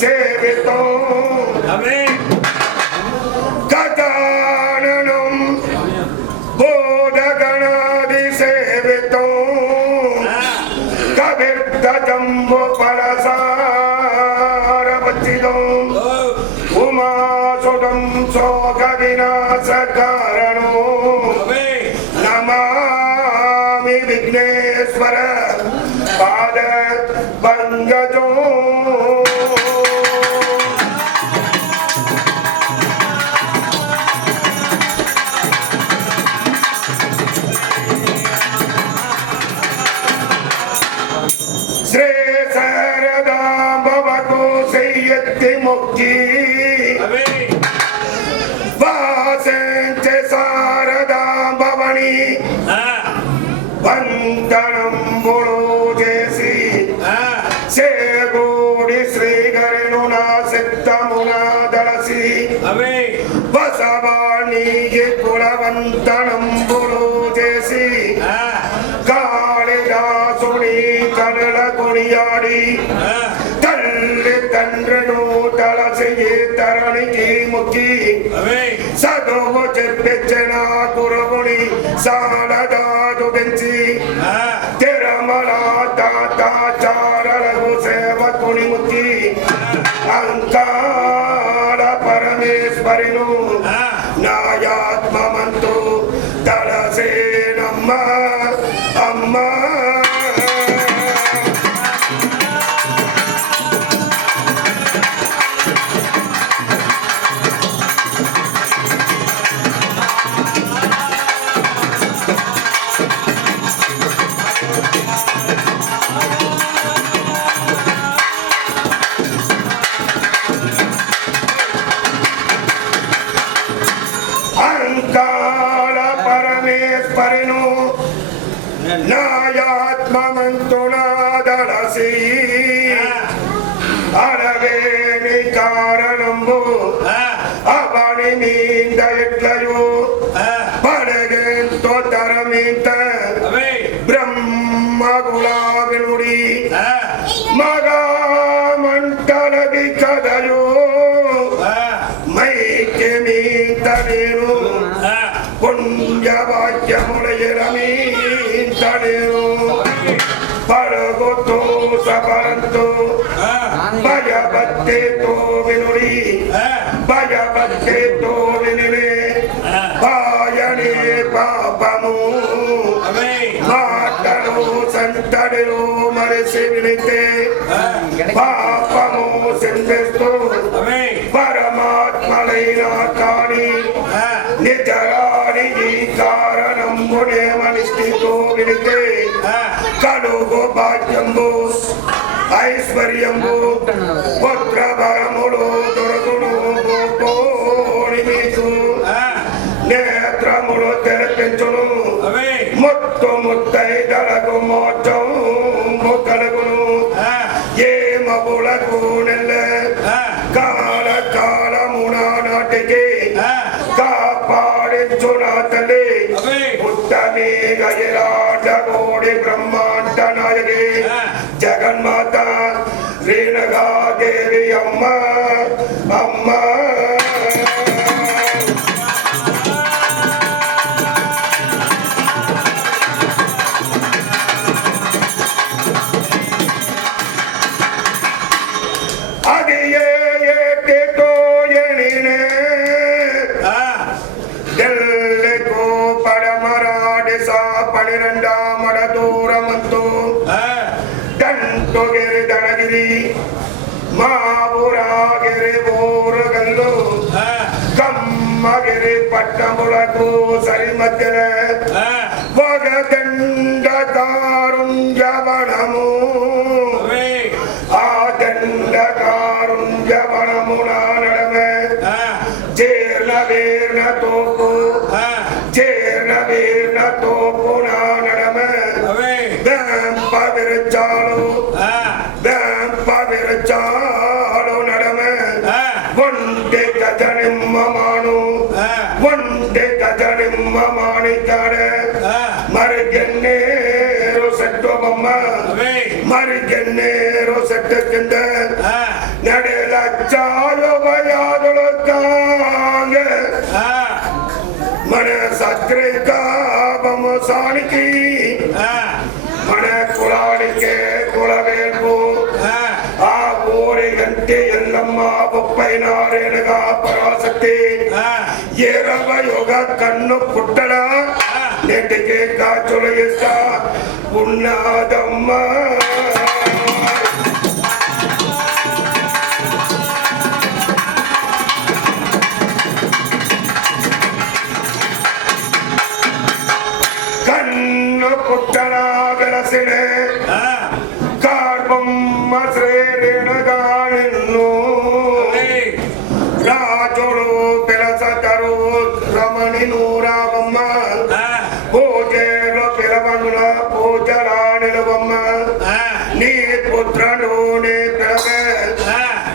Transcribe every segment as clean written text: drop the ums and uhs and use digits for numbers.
సేవితో గజాననం బోధగణాది సేవితో కవిర్ధజంబు పరసారవచ్చిదో ఉమాసుడం శోక వినాశ కారణో నమామి విఘ్నేశ్వర పాద పంకజో శ్రీ శారదా భవతు శ్రీయత్తి ముక్తి వాసంచ శారదా భవని వందనంబులు చేసి సేగూడి శ్రీగరును నా సిద్ధమున దళసి బసవాణి కులవంతనంబులు చేసి కాళిదాసుని కనుల కొనియాడి తల్లి తండ్రును తలసి తరణికి ముక్కి చదువు చెప్పించిన గురువుని సాలదాదు పెంచి తిరుమల తాతాచారలకు సేవకుని ముక్కి అంకాల పరమేశ్వరిను నాయాత్మమంతు తలసేనమ్మ అమ్మ అంకాల పరమేశ్వరిను నాయాత్మమంతునాదళసి అడవేని కారణంబు అవని మీద ఎట్లయో పడగెంతో తరమింత బ్రహ్మగులావినుడి మగా మంటలది కదయో మైకి మీంత నేను పుణ్యవాక్యములయరమీంత నేను పడగొతో సపరంతో భయభక్తితో వినుడి భయభక్తితో వినినే పాయనే పాపము మాటలు సంతడిలో మరిసి వినితే పాపము సింధిస్తూ పరమాత్మలైన కాని నిజరాని ఈ కారణంబునే మనిష్టితో వినితే కలుగు భాగ్యంబు ఐశ్వర్యంబు పుత్ర వరములు దొరకును పోని మీకు నేత్రములు తెరపించును ముత్తు ముత్తైదలకు మోక్షం కలుగును ఏమబులకు నెల్ల కాల కాలమున నాటికి కాపాడించునా తల్లి ఉత్తమే గజరాజగోడి బ్రహ్మాండ నాయకి జగన్మాత రేణుగాదేవి అమ్మ అమ్మ పనిరెండామడ దూరమంతో దంటొగిరి దణగిరి మా ఊరాగిరి ఊరుగల్లు కమ్మగిరి పట్టములకు సరి మధ్యన ఒక దండ కారుంజవనము ఆ దండ కారుంజవనమున నడమే చేర్ల వేర్ల తోపు చేర్ల వేర్ల తోపు నా నడమే వేంప విరచాలు నడమే ఒంటి గజనిమ్మమాను ఒంటి గజనిమ్మమానికాడే మరిగెన్నేరు సెట్టు బొమ్మ మరిగెన్నేరు సెట్టు కింద నడే లచ్చాయోగయాదులకాంగ మన సత్రికాభముసానికి మన కులానికే కులవేల్పు ఆ ఊరి గంటే ఎల్లమ్మ 34 పరాశక్తి 20 కన్ను పుట్టడ నెటికే కాచులు ఇస్తా ఉన్నదమ్మ పుట్టన వెలసిన కార్బొమ్మ శ్రేణగాను రాజుడు పిలసతరు రమణి నూరావమ్మ పూజలు పిలవనుల పూజరాణిలవమ్మ నీ పుత్రుడు నీ పిలవ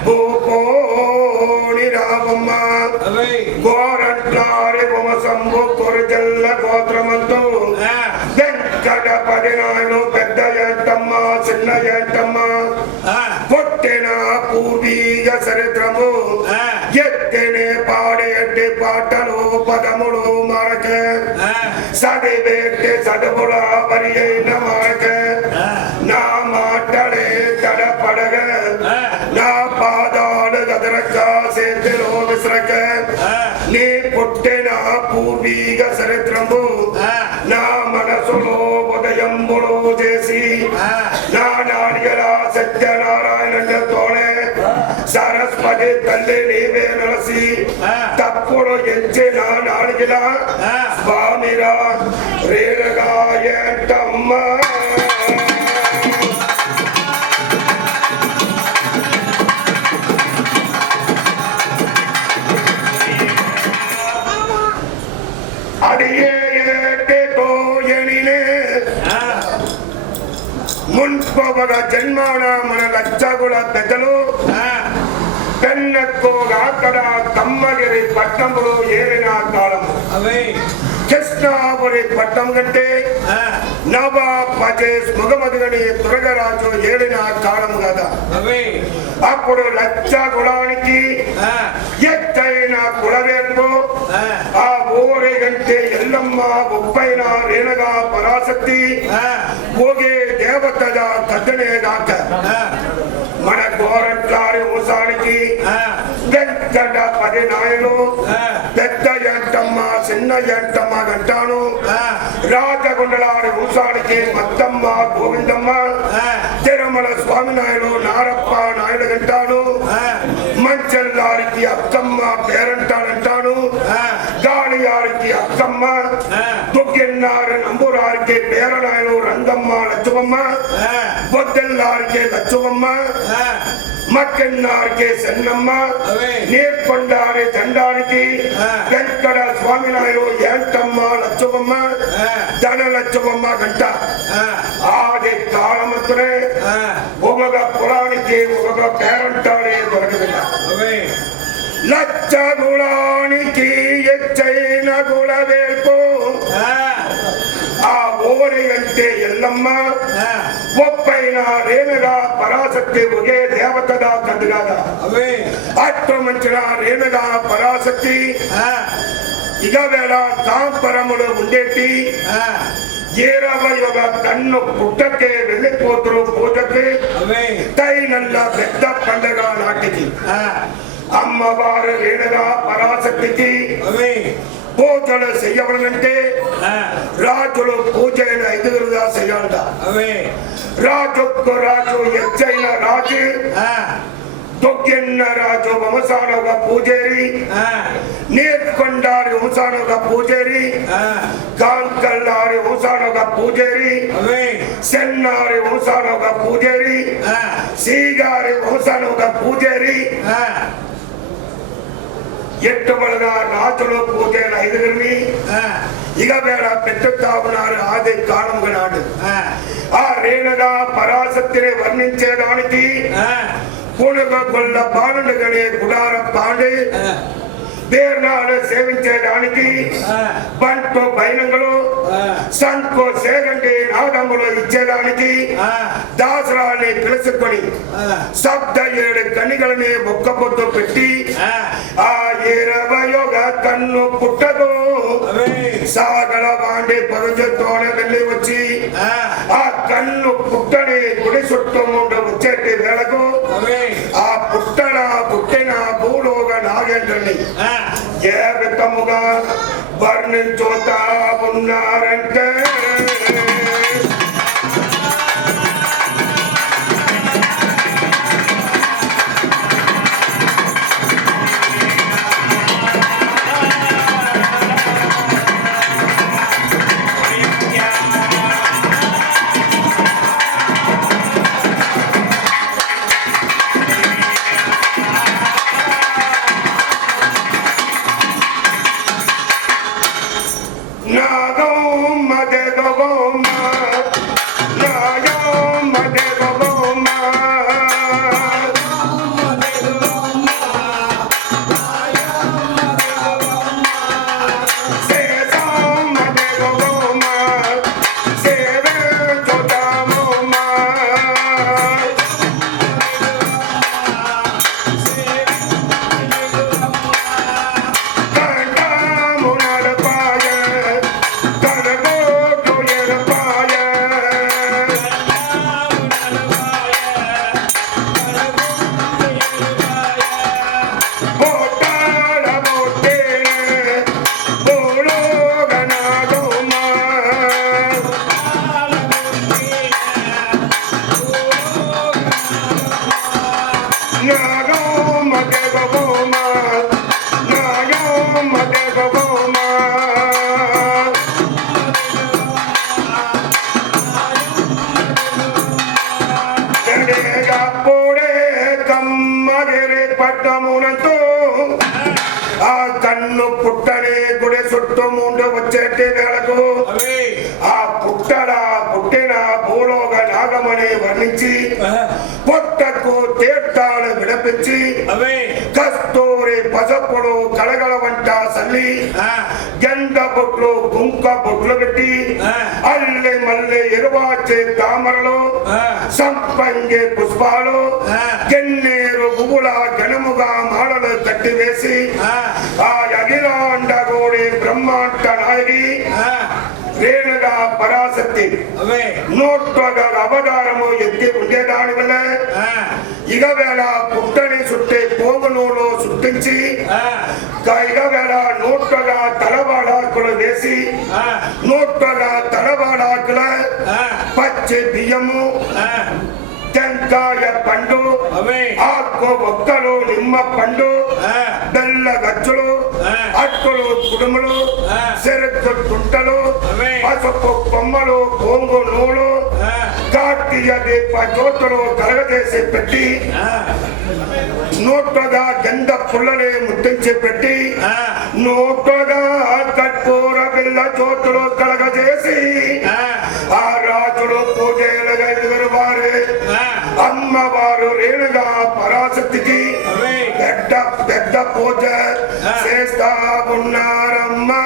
భూపోని రావమ్మ గోరంట్లారి వంశంబు కొరజల్ల గోత్రమంతు వెంకటపది నాయను పెద్ద ఏంటమ్మ చిన్న ఏంటమ్మ పుట్టిన పూర్వీయ చరిత్రము ఎత్తినే పాడేటి పాటలు పదములు మరక చదివేటి చదువుల వరి అయిన మరక నా మాటలే తడపడగ నా పాదాలు గదరక చేతిలో విసరక నీ పుట్టిన పూర్వీయ చరిత్రము నా మనసులో ఉదయంబులు చేసి నా నాడిగల సత్యనారాయణతోనే సరస్వతి తల్లి నీవే నలసి తప్పుడు ఎంచి నా నాడిగల స్వామిరా రేరగా ఏంటమ్మ మున్పవగ జన్మాన మన లచ్చగుల పెద్దలు పెన్నెక్కువగా అక్కడ కమ్మగిరి పట్టణములు ఏలిన కాలము కృష్ణాపురి పట్టణం కంటే నవాబేష్ ముగమదుగని దుర్గరాజు ఏలిన కాలం కదా అప్పుడు లచ్చగులానికి ఎత్తైన కులవేల్పు ఆ ఊరి కంటే ఎల్లమ్మ ఉప్పైన రేణగా పరాశక్తి పోగే దేవతగా కద్దనే దాక మన గోరంట్లారి వంశానికి వెంకటపది నాయను పెద్ద ఎంటమ్మ చిన్న ఎంటమ్మ గంటాను రాజగుండలారి వంశానికి మత్తమ్మ గోవిందమ్మ తిరుమల స్వామి నాయుడు నారప్ప నాయుడు గంటాను మంచెల్లారికి అక్కమ్మ పేరంటానంటాను గాలియారికి అక్కమ్మ దుగ్గిన్నారి నంబురారికి పేరనాయుడు రంగమ్మ లచ్చువమ్మ బొద్దెల్లారికి లచ్చువమ్మ మక్కెన్నారికి సెన్నమ్మ నేర్కొండారి దండానికి వెంకట స్వామి నాయుడు ఏంటమ్మ లచ్చువమ్మ ధన లచ్చువమ్మ గంట ఆది కాలమతునే ఒగ పురానికి ఒగ పేరంటాడే దొరకదిಲ್ಲ లచ్చగులానికి ఎచ్చైన గులవేల్పు ఆ ఊరి అంటే ఎల్లమ్మ ఒప్పైన రేణుగా పరాశక్తి ఒకే దేవతగా కదుగాదా అట్రమంచిన రేణుగా పరాశక్తి ఇక వేళ తాంపరములు ఉండేటి 20 కన్ను పుట్టకే వెళ్ళిపోతురు పూజకి తైనల్ల పెద్ద పండగ నాటికి అమ్మవారు రేణుగా పరాశక్తికి పూజలు చెయ్యవలంటే రాజులు పూజలు 5గురుగా చెయ్యాలట రాజొక్క రాజు ఎచ్చైన రాజు దొగ్గెన్న రాజు వంశానుగా పూజేరి నేర్కొండారి వంశానుగా పూజేరి కాంకల్లారి వంశానుగా పూజేరి సెన్నారి వంశానుగా పూజేరి సీగారి వంశానుగా పూజేరి ఎట్టుబడిగా రాజులు పూజలు 5గురిని ఇక వేళ పెట్టుతా ఉన్నారు ఆది కాలం నాడు ఆ రేణుగా పరాశక్తిని వర్ణించేదానికి పుణుగ గొల్ల బాణుడు గనే గుడార పాండి బేర్నాడు సేవించేదానికి బంటు బైనంగులు సంకో సేగండి నాదములు ఇచ్చేదానికి దాసరాన్ని పిలుచుకొని 7 కనిగలని ఒక్క పొద్దు పెట్టి ఆ 20 కన్ను పుట్టదు సాగల వాండి పరుజతోనే వెళ్ళి వచ్చి ఆ కన్ను పుట్టని గుడి చుట్టూ వచ్చేటి వేళకు ఆ పుట్టిన భూలోక నాగేంద్రుని ఏ విధముగా వర్ణించుతా ఉన్నారంటే పట్టమునంతో ఆ కన్ను పుట్టని గుడి చుట్టూ వచ్చేటి వేళకు ఆ పుట్టిన భూలోక నాగమని వర్ణించి పొట్టకు తీర్థాలు విడపించి కస్తూరి పసపుడు కడగల వంట సల్లి గంధ బొట్లు కుంక బొట్లు పెట్టి అల్లి మల్లి ఇరువాచే తామరలు సంపంగి పుష్పాలు గన్నేరు పువ్వుల గణముగా మాడలు కట్టి వేసి ఆ అఖిలాండ గోడి బ్రహ్మాండ నాయకి రేణుగా పరాశక్తి నోట్లుగా అవతారము ఎత్తి ఉండేదాని వల్ల ఇక వేళ పుట్టని చుట్టే పోగునూలు సృష్టించి ఇక వేళ నోట్లుగా తలవాడాకులు వేసి నోట్లుగా తలవాడాకుల పచ్చి బియ్యము టెంకాయ పండు ఆకు ఒక్కలు నిమ్మ పండు బెల్ల గచ్చులు అట్టులు కుడుములు చెరుకు తుంటలు పసుపు కొమ్మలు కొంగు నూలు కార్తీయ దీప జ్యోతులు కలగజేసి పెట్టి నోట్లుగా గంధ పుల్లలే ముట్టించి పెట్టి నోట్లుగా కర్పూర బిల్ల జ్యోతులు కలగజేసి ఆ రాజులు పూజలు వారే అమ్మవారు రేణుగా పరాశక్తికి పెద్ద పూజ చేస్తా ఉన్నారమ్మా.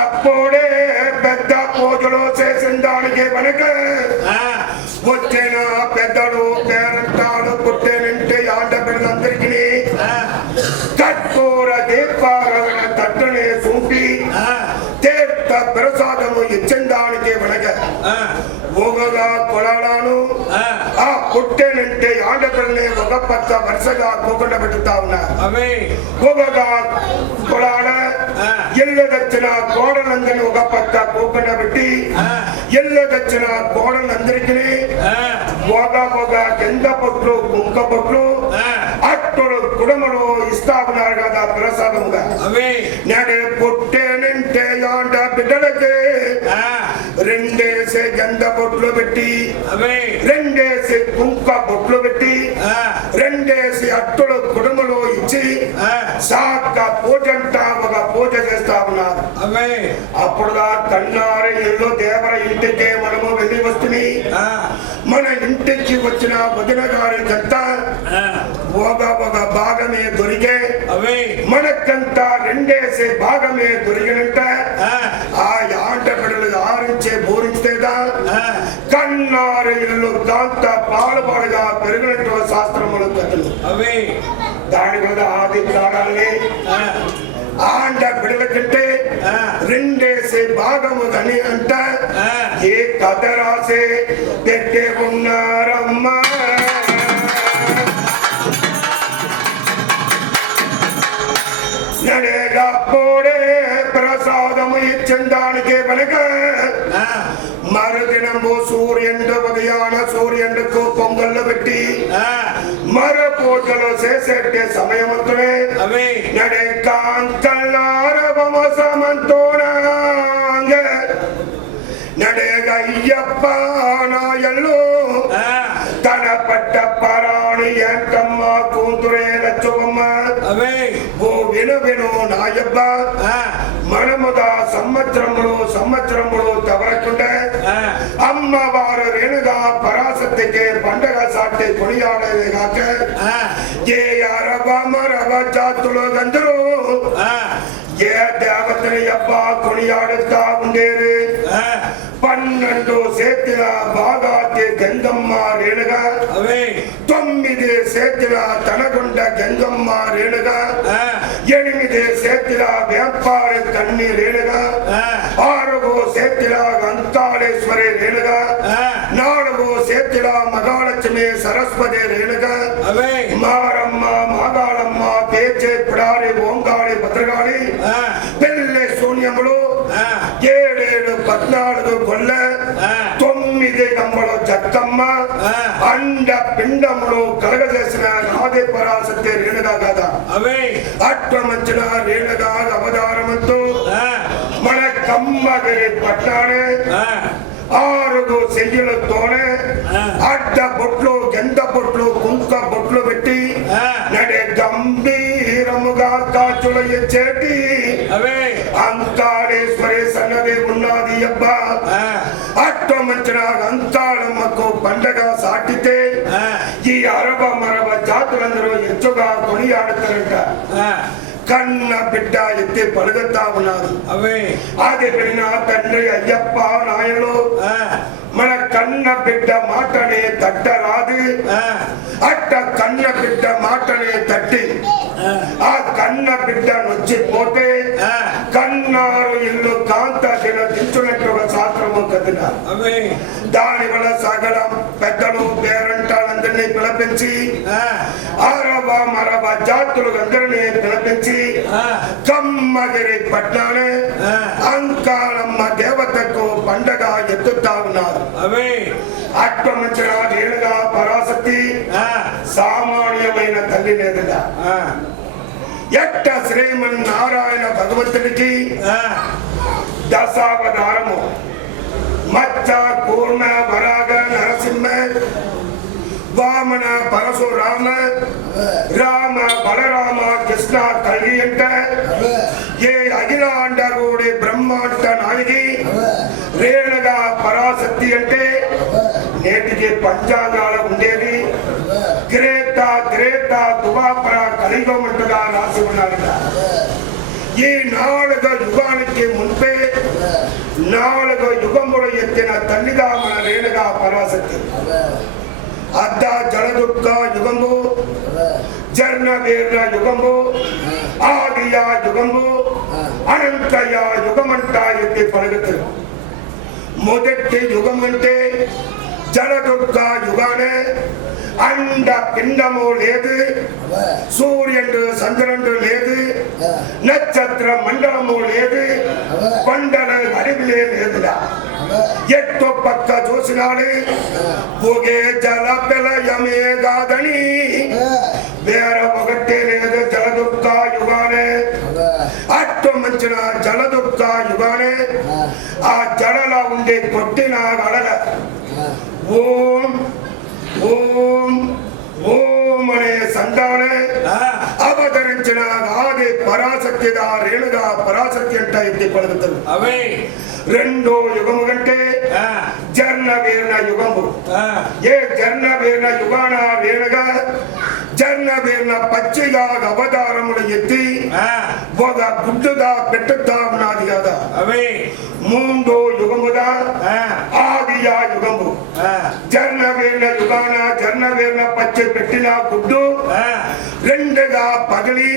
అప్పుడే పెద్ద పూజలు చేసిన దానికి వెనక వచ్చిన పెద్దలు పేరంటాలు పుట్టేనంటే ఆడపిల్లలందరికీ కర్పూర దీపారాధన తట్టుని చూపి తీర్థ ప్రసాదము ఇచ్చిన దానికి వెనక ఊగగా కొలాలను ఆ పుట్టేనంటే ఆడపిల్లని ఒక పక్క వరుసగా కూకుండా పెట్టుతా ఉన్నారు. ఊగగా కొలాడ ఇల్లు తెచ్చిన కోడలందరినీ ఒక పక్క కూకుండా పెట్టి ఇల్లు తెచ్చిన కోడలందరికీ ఒక కింద పొట్లు కుంక పొట్లు అట్టులు కుడమలు ఇస్తా ఉన్నారు కదా ప్రసాదముగా. నేనే పుట్టేనంటే ఆడ బిడ్డలకి రెండేసి గంధ బొట్లు పెట్టి రెండేసి కుంక బొట్లు పెట్టి రెండేసి అట్టులు కుడుములు వచ్చి సాక పూజంతా ఒక పూజ చేస్తా ఉన్నారు. అప్పుడుగా కన్నారి ఇల్లు దేవర ఇంటికే మనము వెళ్ళి వస్తుంది. మన ఇంటికి వచ్చిన వదిన గారికంతా ఒక భాగమే దొరికే, మనకంతా రెండేసే భాగమే దొరికినంట. ఆ ఆంటబిడ్డలు ఆరించే బోరించేదా కన్నారి ఇల్లు కాంత పాలుపాడుగా పెరిగినట్టు శాస్త్రములు కథలు. దాని వల్ల ఆది ప్రాణాలని ఆండ బిడల కంటే రెండేసే భాగము అని అంట. ఏ కథ రాసే పెట్టే ఉన్నారమ్మా. నడేగా పోడే ప్రసాదము ఇచ్చిన దానికి వెనక మరుదినము సూర్యుడు ఉదయాన సూర్యుడుకు పొంగళ్ళు పెట్టి మరో పూజలు చేసేటే సమయమంతునే నడే కాంతల్లారవమసమంతోన నడేగా అయ్యప్ప నాయల్లు తన పట్ట పరాణి ఎంతమ్మ కూతురే లచ్చవమ్మ ఓ విను విను నాయబ్బ మనముగా సంవత్సరములు తవరకుంటే అమ్మవారు రేణుగా పరాశక్తికి పండగ సాటి కొనియాడేది కాక ఏ అరవ మరవ జాతులు అందరూ ఏ దేవతని అబ్బా కొనియాడుతా ఉండేది. 12 సేతుల భాగాతి గంగమ్మ రేణుగా 9 సేతుల తనగుండ గంగమ్మ రేణుగా 8 సేతుల వ్యాపారి కన్ని రేణుగా 6 సేతుల అంతాళేశ్వరి రేణుగా 4 సేతుల మగాలక్ష్మి సరస్వతి రేణుగా మారమ్మ మాగాళమ్మ పేచే పిడారి ఓంగాళి భద్రగాళి పెళ్ళి శూన్యములు 7 14 గొల్ల 9 గంబలు జక్కమ్మ అండ పిండములు కలగజేసిన ఆది పరాశక్తి రేణుగా కదా అట్లమంచిన రేణుగా అవతారమంతో మన కమ్మగిరి పట్టానే 6 చెయ్యులతోనే అడ్డ బొట్లు గంధ బొట్లు కుంక బొట్లు పెట్టి నడే గంభీరముగా కాచులు ఇచ్చేటి అంతాళేశ్వరి సన్నది ఉన్నది అబ్బా. అట్ట మంచిన అంతాళమ్మకు పండగ సాటితే ఈ అరవ మరవ జాతులందరూ ఎచ్చుగా కొనియాడుతారంట. కన్న బిడ్డ ఎత్తి పలుగుతా ఉన్నారు. అది విన్న తండ్రి అయ్యప్ప నాయలు మన కన్న బిడ్డ మాటనే తట్టరాదు. అట్ట కన్న బిడ్డ మాటనే తట్టి ఆ కన్న బిడ్డ నొచ్చిపోతే కన్నారు ఇల్లు కాంత దించున్నట్టుగా శాస్త్రము కదిన. దాని వల్ల సగల పెద్దలు పేరంటాలందరినీ పిలిపించి అరవ మరవ జాతులు అందరినీ పిలిపించి కమ్మగిరి పట్నానే అంకాళమ్మ దేవతకు పండగ ఎత్తుతా ఉన్నారు. అట్లమంచిన రేణుగా పరాశక్తి సామాన్యమైన తల్లి లేదుగా. ఎట్ట శ్రీమన్నారాయణ భగవంతుడికి దశావతారము మచ్చ కూర్మ వరాగ నరసింహ వామన పరశురామ రామ బలరామ కృష్ణ కల్లి అంట ఏ అఖిలాండ గూడి బ్రహ్మాండ నాయకి రేణుగా పరాశక్తి అంటే నేటికి పంచాంగాలు ఉండేది. గ్రేత తువాపర కలిగమంటుగా రాసి ఉన్నారట. ఈ 4 యుగానికి మున్పే 4 యుగములు ఎత్తిన తల్లిగా మన రేణుగా పరాశక్తి. అద్ద జలదుర్గ యుగము, జర్ణవీర యుగము, ఆదియ యుగము, అనంతయ యుగమంట ఎత్తి పలుకుతారు. మొదటి యుగం అంటే జలదుర్గ యుగానే అండ పిండము లేదు, సూర్యుడు చంద్రుడు లేదు, నక్షత్ర మండలము లేదు, కొండల అడవిలే లేదులా. ఎట్టో పక్క చూసినాడు ఒకే జల ప్రళయమే కాదని వేరే ఒకటే లేదు. జలదుర్గ యుగానే అట్టు మంచిన జలదుర్గ యుగానే ఆ జడలా ఉండే కొట్టిన అడగ ఓం ఓం ఓం అనే సంతానే అవతరి పరాశక్తిదా రేణుగా పరాశక్తి అంట ఎత్తి పలుకుతారు అవే రెండో యుగము కంటే జర్ణ వీర్ణ యుగము ఏ జర్ణ వీర్ణ యుగాన రేణుగా జర్ణ వీర్ణ పచ్చిగా అవతారములు ఎత్తి ఒక గుడ్డుగా పెట్టుతా ఉన్నది కదా అవే మూడో యుగముగా ఆదియా యుగము జర్ణ వీర్ణ యుగాన జర్ణ వీర్ణ పచ్చి పెట్టిన గుడ్డు రెండుగా పగిలి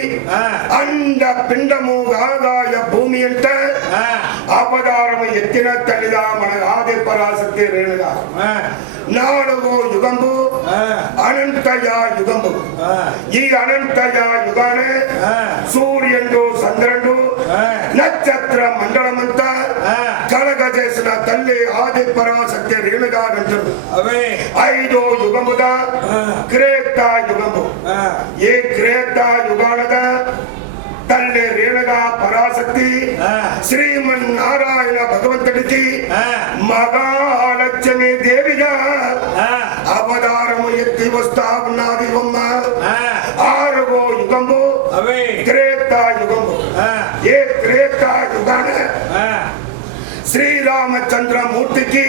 అండ పిండము గాగాయ భూమి అంటే అవతారము ఎత్తిన తల్లిగా మన ఆది పరాశక్తి రేణుగా నాలుగో యుగము అనంతయ యుగము ఈ అనంతయ యుగానే సూర్యుడు చంద్రుడు నక్షత్ర మండలమంతా కలగ చేసిన తల్లి ఆది పరాశక్తి రేణుగా అంటారు ఐదో యుగముగా క్రేత యుగము ఏ క్రేత యుగానగా తల్లి రేణుగా పరాశక్తి శ్రీమన్నారాయణ భగవంతుడికి మహాలక్ష్మి దేవిగా అవతారము ఎత్తి వస్తా ఉన్నది బొమ్మ ఆరవ యుగము త్రేతా యుగము ఏ త్రేతా యుగాన శ్రీరామచంద్రమూర్తికి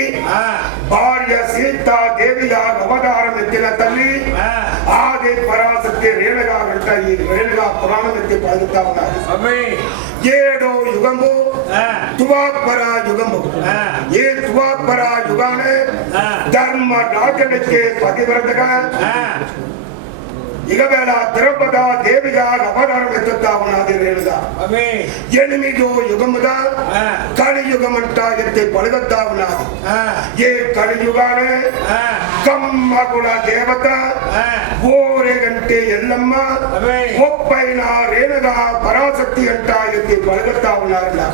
భార్య సీతాదేవిగా అవతారం ఎత్తిన తల్లి ఆది పరాశక్తి రేణుగా వెంట ఈ రేణుగా పురాణం ఎత్తి పలుకుతా ఉన్నారు ఏడో యుగము తువాపర యుగము ఏ తువాపర యుగానే ధర్మ రాజనిచ్చే పతివ్రతగా ఇకవేళ ద్రౌపద దేవిగా అవతారం ఎత్తుతా ఉన్నది రేణుగా ఎనిమిదో యుగముగా కలియుగమంట ఎత్తి పలుకుతా ఉన్నది ఏ కలియుగానే కమ్మకుల దేవత ఓరేగంటే ఎల్లమ్మ ముప్పైన రేణుగా పరాశక్తి అంట ఎత్తి పలుకుతా ఉన్నారు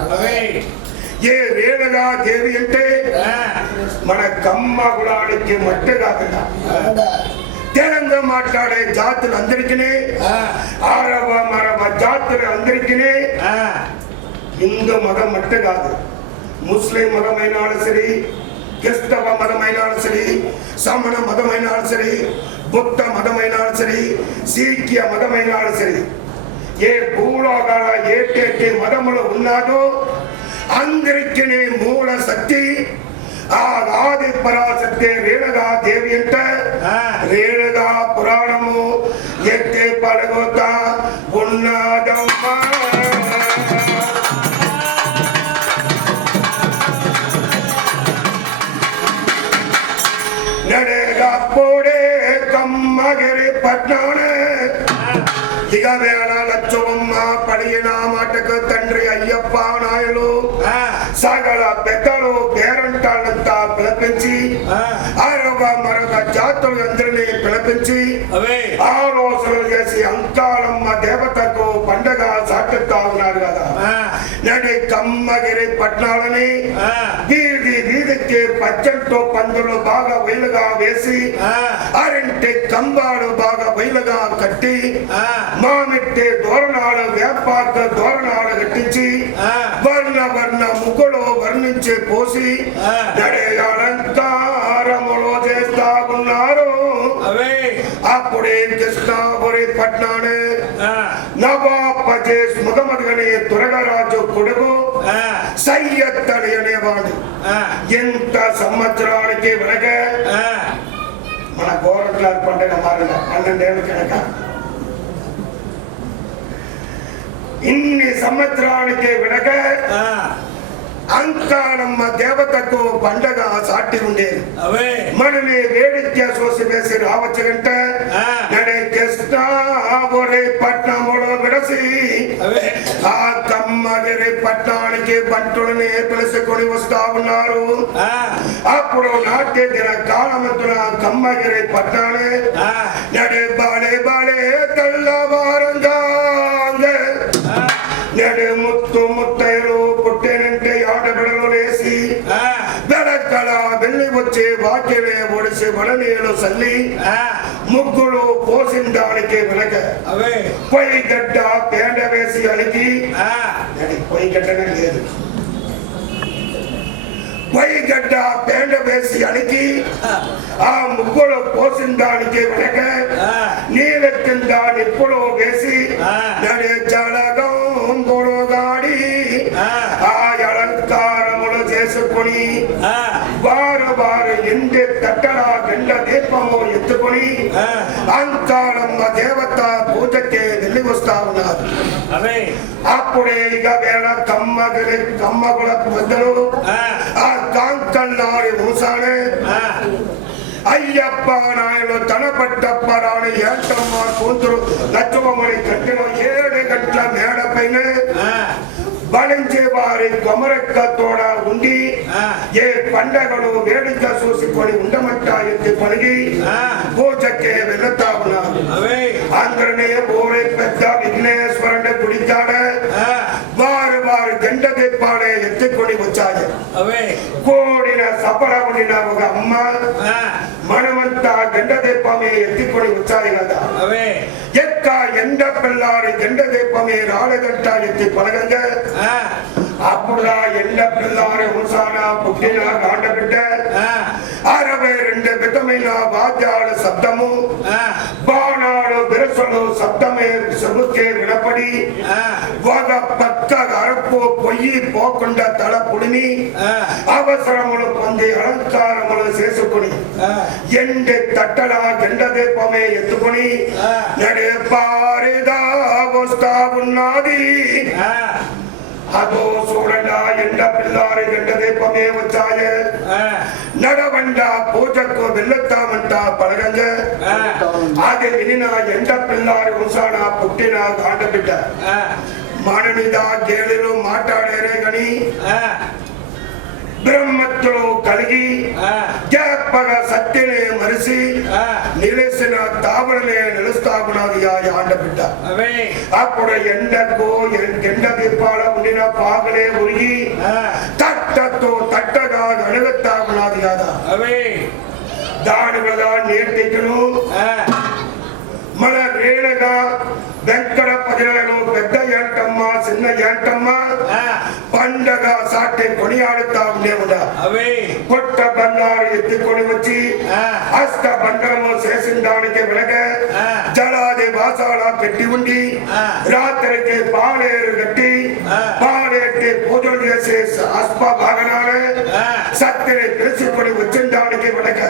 ఏ రేణుగా దేవి అంటే మన కమ్మ గులానికి మట్టి కాకుండా తెలంగాణ మాట్లాడే జాతులు అందరికీ ఆరవ మరవ జాతులు అందరికీ హిందూ మతం మట్టి కాదు ముస్లిం మతమైన సరే క్రైస్తవ మతమైన సరే సమణ మతమైన సరే బుద్ధ మతమైన సరే సీఖ్య మతమైన సరే ఏ భూలోకాల ఏటేటి మతములు ఉన్నాదో అందరికీ మూల శక్తి ఆ ఆది పరాశక్తి రేణుగా దేవి అంటే రేణుగా పురాణము ఎత్తి పలుకుతా ఉన్నదమ్మా నడేగా పోడే కమ్మగిరి పట్నానే ఇక వేళ లచ్చవమ్మ పడిన మాటకు తండ్రి అయ్యప్ప నాయులు సగల పెద్దలు పేరంటాలంతా పిలిపించి ఆరవ మరొక జాతులు అందరినీ పిలిపించి ఆలోచనలు చేసి అంకాలమ్మ దేవతకు పండగ సాటుతా ఉన్నారు కదా నడి కమ్మగిరి పట్నాలని వీధి వీధికి పచ్చంతో పందులు బాగా వైలుగా వేసి అరింటి కంబాలు బాగా వైలుగా కట్టి మామిట్టి దోరణాలు వ్యాపార దోరణాలు కట్టించి వర్ణ వర్ణ ముగ్గులు వర్ణించి పోసి నడే అలంకారములు చేస్తా ఉన్నారు అప్పుడే కృష్ణాపురి పట్నాన్ని నవాబ్ పజేష్ ముగమద్గని దుర్గరాజు కొడుకు సయ్యద్ అలీ అనేవాడు ఎంత సంవత్సరానికి వెనక మన గోరట్ల పండుగ మారిన 12 ఏళ్ళ కనుక ఇన్ని సంవత్సరానికి వెనక అంకాలమ్మ దేవతకు పండగ సాటి ఉండేది మనని వేడిత్య సోసి వేసి రావచ్చు కంటే నడే కృష్ణాపురి పట్నములో విడసి ఆ కమ్మగిరి పట్నానికి బంటులని పిలుచుకొని వస్తా ఉన్నారు అప్పుడు నాట్య దిన కాలమంతున కమ్మగిరి పట్నాన్ని నడే బాడే బాడే తెల్లవారంగా నడే ముత్తు ముత్తైలు పుట్టేనంటే ఆడబిడలు లేసి వెనకల వెళ్ళి వచ్చే వాక్యలే ఒడిసి వడనీళ్ళు చల్లి ముగ్గులు పోసిన దానికి వెనక పొయ్యి గడ్డ పేడ వేసి అలికి పొయ్యి గడ్డనే లేదు పొయ్యి గడ్డ పేడ వేసి అలికి ఆ ముగ్గులు పోసిన దానికి వెనక నీళ్ళ కింద నిప్పులు వేసి నడే జలగం అంకాళమ్మ దేవత పూజకే వెళ్ళి వస్తా ఉన్నారు. అప్పుడే ఇక వేళ కమ్మగులకు మధ్యలో ఆ కాంకన్నారి మూసానే అయ్యప్ప నాయన తన పట్టప్ప రాని ఏంటమ్మ కూతురు లక్ష్మమ్మని కట్టిన 7 గంటల మేడ పైన బలించే వారి కొమరెక్క తోడ ఉండి ఏ పండగలు వేడుక చూసుకొని ఉండమంట ఎత్తి పలిగి పూజకే వెళుతా ఉన్నారు. అందరినీ ఊరే పెద్ద విఘ్నేశ్వరుని గుడికాడ వారి జెండ దీపాలే ఎత్తుకొని వచ్చాయి. కోడిన సపడ ఉండిన ఒక అమ్మ మనమంతా జెండ దీపమే ఎత్తుకొని వచ్చాయి కదా. ఎక్క ఎండ పిల్లారి జెండ దీపమే రాలేదంట ఎత్తి పలగంగా అప్పుడు ఎండ పిల్లారి హుసాన పుట్టిన గాండబిడ్డ 62 విధమైన వాద్యాల శబ్దము బాణాలు బిరసలు శబ్దమే సబుకే వినపడి ఒక పక్క అరపు పొయ్యి పోకుండా తల పుడిని అవసరములు పొంది అలంకారములు చేసుకుని ఎండి తట్టల జెండ దీపమే ఎత్తుకుని నడే పారేదా వస్తా ఉన్నది. అదో చూడండా ఎండ పిల్లారి జెండ దీపమే వచ్చాయ నడవండ పూజకు వెళ్ళొస్తామంట పడగంగ. అది వినిన ఎండ పిల్లారి ఉసాన పుట్టిన గాండబిడ్డ మన మీద గేలిలో మాట్లాడేరే గని బ్రహ్మత్తులు కలిగి జాపగా సత్యనే మరిసి నిలిసిన తాబడనే నిలుస్తాకున్నది ఆ ఆండబిడ్డ. అప్పుడు ఎండకు ఎండ దీపాల ఉండిన పాగలే ఉరిగి తట్టతో తట్టగా అడుగుతాకున్నది కదా. దాని వల్ల నేటికును మన రేణగా వెంకట పదిలలో పెద్ద ఏంటమ్మ చిన్న ఏంటమ్మ పండగ సాటి కొనియాడుతా ఉండేవుడా. కొట్ట బంగారు ఎత్తుకొని వచ్చి అష్ట బంగారము చేసిన దానికి వెనక జలాది వాసాల పెట్టి ఉండి రాత్రికి పాలేరు కట్టి పాలేటి పూజలు చేసే అష్ట భాగనాలే సత్యని తెలుసుకొని వచ్చిన దానికి వెనక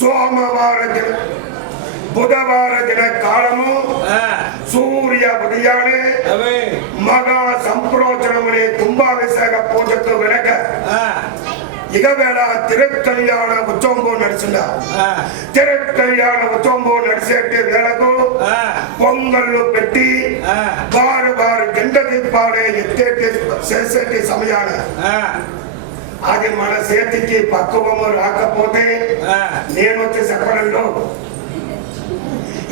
సోమవారం బుధవార దిన కాలము సూర్య ఉదయానే మగ సంప్రోచనమునే కుంభాభిషేక పూజకు వెనక ఇక వేళ తిరుక్కల్యాణ ఉత్సవంబో నడిచిందా. తిరుక్కల్యాణ ఉత్సవంబో నడిచేటి వేళకు పొంగళ్ళు పెట్టి వారు జెండ దీపాలే ఎత్తేటి చేసేటి సమయాన అది మన చేతికి పక్కువము రాకపోతే నేను వచ్చి చెప్పడంలో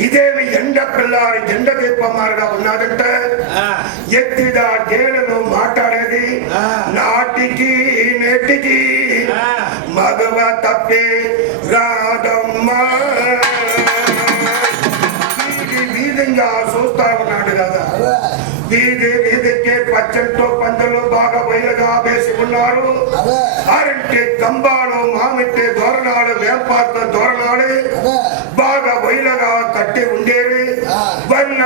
ఇదేమి ఎండ పిల్లారి జెండ దీపమారుగా ఉన్నదంటే ఎత్తిద గేలను మాట్లాడేది నాటికి నేటికి మగవ తప్పే రాదమ్మ వీధిగా చూస్తా ఉన్నాడు కదా. వీధికి పచ్చంతో పందులు బాగా బయలుగా వేసి ఉన్నారు. అరంటి కంబాలు మామిటి దోరణాలు వేపాత దోరణాలు బాగా బయలుగా కట్టి ఉండేవి. వర్ణ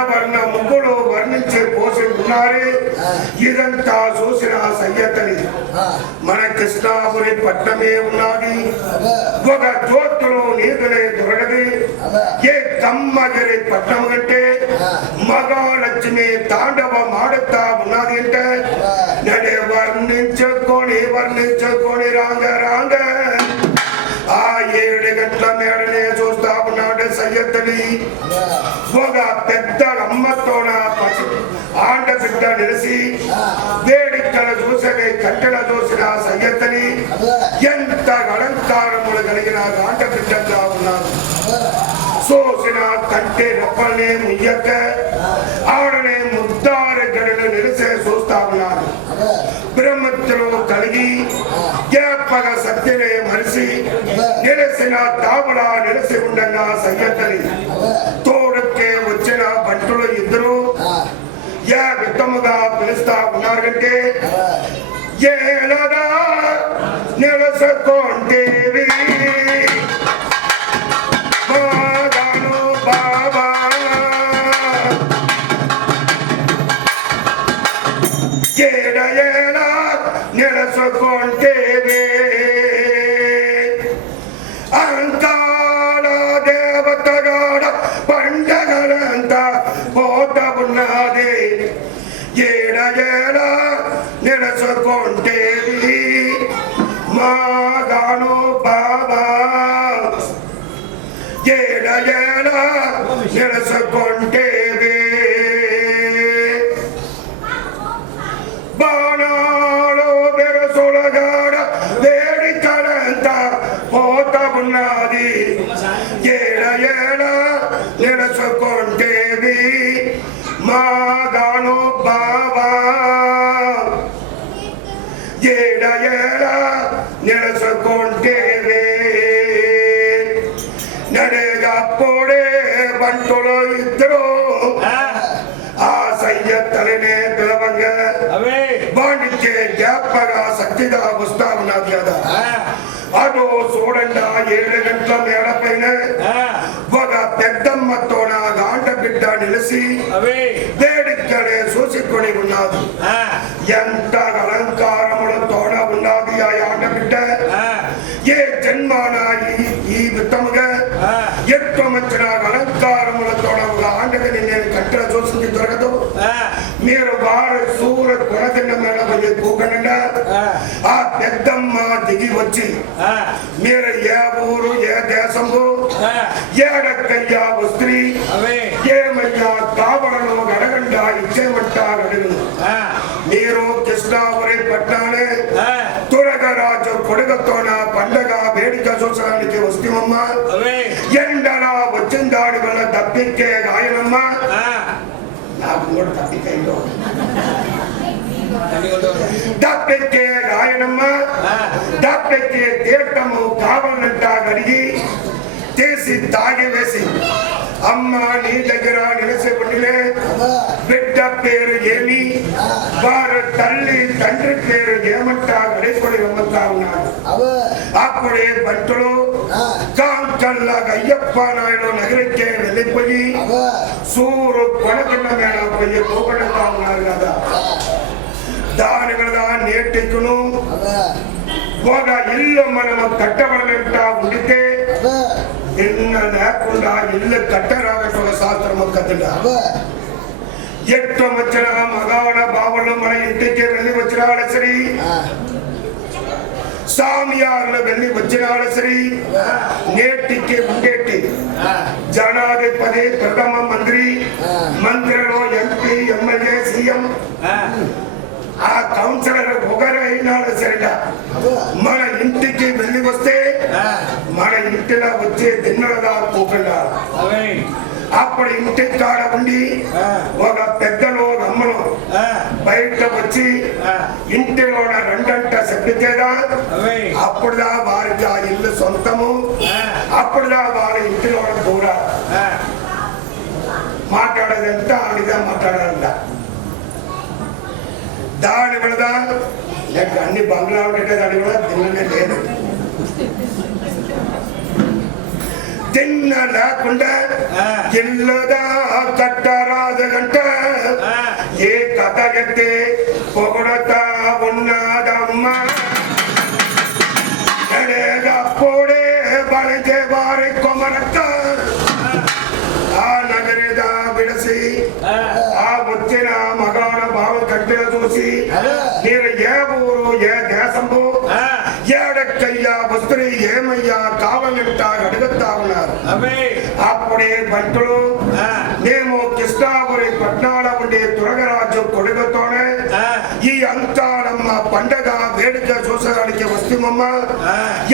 ముగ్గులు వర్ణించి పోసి ఉన్నారు. ఇదంతా చూసిన సయ్యతని మన కృష్ణాపురి పట్టణమే ఉన్నది. ఒక జోతులు నీతులే దొరకది. ఏ కమ్మగిరి పట్టణం కంటే మగాలక్ష్మి తాండవ మాడుతా ఉన్నది అంటే నడే వర్ణించుకొని రాంగ ఆ 7 గంటల మేడనే చూస్తా ఉన్నాడు సయ్యద్ని. ఒక పెద్ద అమ్మతోన ఆండబిడ్డ నిలిసి వేడికల చూసే కట్టెల చూసిన సయ్యద్ని ఎంత అలంకారములు కలిగిన ఆండబిడ్డగా ఉన్నారు. సోసిన కంటే రెప్పల్ని ముయ్యక ఆడనే ముద్దార గడలు నిలిసే చూస్తా ఉన్నారు. బ్రహ్మత్తులు కలిగి జ్ఞాపక సత్యనే మరిసి నిలిసిన తాబలా నిలిసి ఉండగా సయ్యద్ని తోడుకే వచ్చిన బంటులు ఇద్దరు ఏ విధముగా పిలుస్తా ఉన్నారంటే ఏలగా నిలసకొంటేవి నిలసకొంటేవి అంకాళ దేవతగాడ ఉన్నది ఏడ ఏడ నిలుచుకుంటేవి మాగాను బాబా ఏడ ఏడ నిలుచుకుంటేవి బాణాలు బెరసులగాడ వేడికడంత పోత ఉన్నది ఏడ ఏడ నిలుచుకుంటేవి మాగాను బాబా ఏడ ఏడ నిలుచుకుంటేవి నడేగప్పుడే బంటులు ఇద్దరు ఆ సయ్య తలనే పిలవంగా వాడికే జ్ఞాపగా శక్తిగా వస్తా ఉన్నది కదా అదో చూడండి 7 గంటల మేడ పైన ఒక పెద్దమ్మతో నా గాంట బిడ్డ నిలిసి వేడిక్కడే చూసుకొని ఉన్నది ఎంత అలంకారములతోన ఉన్నది ఆ ఆట బిడ్డ ఏ జన్మాన ఈ విత్తముగా ఎట్టు మంచిన అలంకారములతో ఒక ఆటని నేను కట్టెల చూసింది దొరకదు మీరు వారు సూర్య కొనతిన్న మేడ పోయి పోకుండా ఆ పెద్దమ్మ దిగి వచ్చి మీరు ఏ ఊరు ఏ దేశము ఏడక్కయ్యా వస్త్రీ ఏమయ్యా కావడను అడగండా ఇచ్చేమంటారు అడుగును మీరు కృష్ణాపురి పట్నాలే తురగరాజు కొడుకుతోన పండగ వేడుక చూసడానికి వస్తేమమ్మా ఎండలా వచ్చిన దాడి వల్ల తప్పికే గాయనమ్మా నాకు కూడా తప్పికైందో దప్పెక్కే గాయనమ్మ దప్పెక్కే తీర్థము కావాలంట అడిగి తీసి తాగి వేసి అమ్మ నీ దగ్గర నిలిసి ఉండిలే బిడ్డ పేరు ఏమి వారు తల్లి తండ్రి పేరు ఏమంటా గడేసుకొని రమ్మంటా ఉన్నాడు అప్పుడే బంటులు కాంకల్లాగా అయ్యప్ప నాయుడు నగరికే వెళ్ళిపోయి సూరు కొనకున్న మేడ పోయి పోగొడతా ఉన్నారు కదా దాని మీద నేటికును ఒక ఇల్లు మనము కట్టబడినంట ఉండితే నిన్న లేకుండా ఇల్లు కట్టరాగటం శాస్త్రము కదడా ఎట్టు వచ్చిన మగాడ బావులు మన ఇంటికి వెళ్ళి వచ్చినాడు శ్రీ సామియారులు వెళ్ళి వచ్చినాడు శ్రీ నేటికి ఉండేటి జనాధిపతి ప్రథమ మంత్రిలో ఎంపీ ఎమ్మెల్యే సీఎం ఆ కౌన్సిలర్ ఒకరైనాడు సరిగా మన ఇంటికి వెళ్ళి వస్తే మన ఇంటిలో వచ్చే దిన్నలుగా పోకుండా అప్పుడు ఇంటి కాడ ఉండి ఒక పెద్దలో అమ్మను బయట వచ్చి ఇంటిలో రెండంట చెప్పితేదా అప్పుడుదా వారికి ఆ ఇల్లు సొంతము అప్పుడుదా వారి ఇంటిలో కూడా మాట్లాడేదంతా ఆడిదా మాట్లాడాలంట దాని విడదా లేక అన్ని బంగ్లాలు పెట్టే దాని కూడా తిన్ననే లేదు తిన్న లేకుండా ఇల్లుదా కట్టరాజగంట ఏ కథ ఎత్తే పొగడతా ఉన్నదమ్మా అప్పుడే బలితే వారి కొమరక్క ఆ నగరిదా విడసి ఆ వచ్చిన మగాడ బావు కట్టెల చూసి మీరు ఏ ఊరు ఏ దేశము ఏడక్కయ్యా వస్త్రీ ఏమయ్యా కావాలంట అడుగుతా ఉన్నారు అప్పుడే బంటులు మేము కృష్ణాపురి పట్నాల ఉండే తురగరాజు కొడుకుతోనే ఈ అంతానమ్మ పండగ వేడుక చూసడానికి వస్తుమమ్మ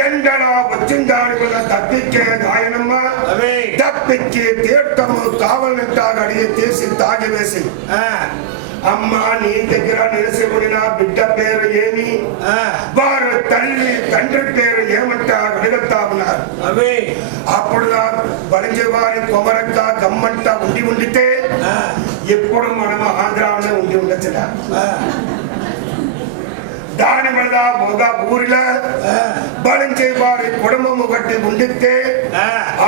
ఎండలా వచ్చిన దాని వల్ల తప్పికే గాయనమ్మ తప్పికి తీర్థము కావాలంట అడిగి తీసి తాగివేసి అమ్మ నీ దగ్గర నిలిసి ఉండిన బిడ్డ పేరు ఏమి వారు తల్లి తండ్రి పేరు ఏమంటా అడుగుతా ఉన్నారు అప్పుడు బలించే వారి కొమరక్క గమ్మంట ఉండితే ఎప్పుడు మనం ఆంధ్రాలోనే ఉండొచ్చుదా దాని మీద ఒక ఊరిలో బలించే వారి కుటుంబము బట్టి ఉండితే